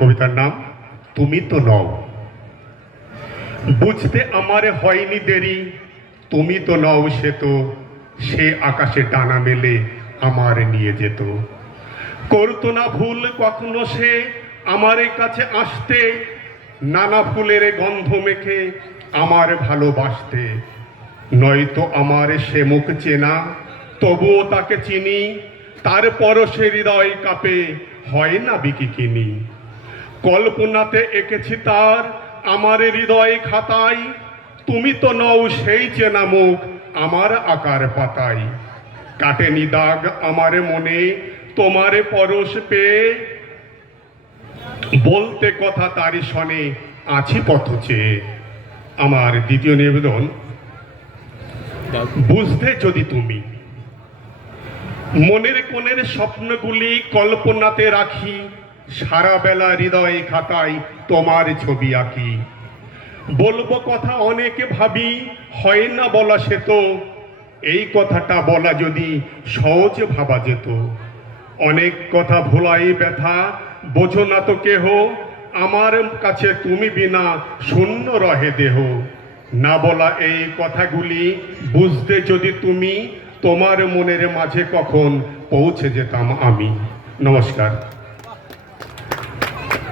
কবিতার নাম, তুমি তো নও। বুঝতে আমার হয়নি দেরি, তুমি তো নও সে তো, সে আকাশে টানা মেলে আমার নিয়ে যেত। করতো না ভুল কখনো সে আমার কাছে আসতে, নানা ফুলের গন্ধ মেখে আমার ভালোবাসতে। নয়তো আমার সে মুখ চেনা, তবুও তাকে চিনি তারপর সে হৃদয় কাপে, হয় না বিকিকিনি কল্পনাতে এঁকেছি তার, আমার হৃদয় খাতায়। তুমি তো নও সেই চেনা মুখ, আমার আকার পাতায়। কাটেনি দাগ আমার মনে, তোমারে পরশ পেয়ে। বলতে কথা তারই শনে, আছি পথ চেয়ে। আমার দ্বিতীয় নিবেদন, বুঝতে যদি তুমি, মনের কোণের স্বপ্নগুলি কল্পনাতে রাখি। সারা বেলা হৃদয় খাতায় তোমার ছবি আঁকি। বলব কথা অনেকে ভাবি, হয় না বলা সে তো। এই কথাটা বলা যদি সহজ ভাবা যেত। অনেক কথা ভোলাই ব্যথা, বোঝো না তো কেহ। আমার কাছে তুমি বিনা শূন্য রহে দেহ। না বলা এই কথাগুলি বুঝতে যদি তুমি, তোমার মনের মাঝে কখন পৌঁছে যেতাম আমি। নমস্কার।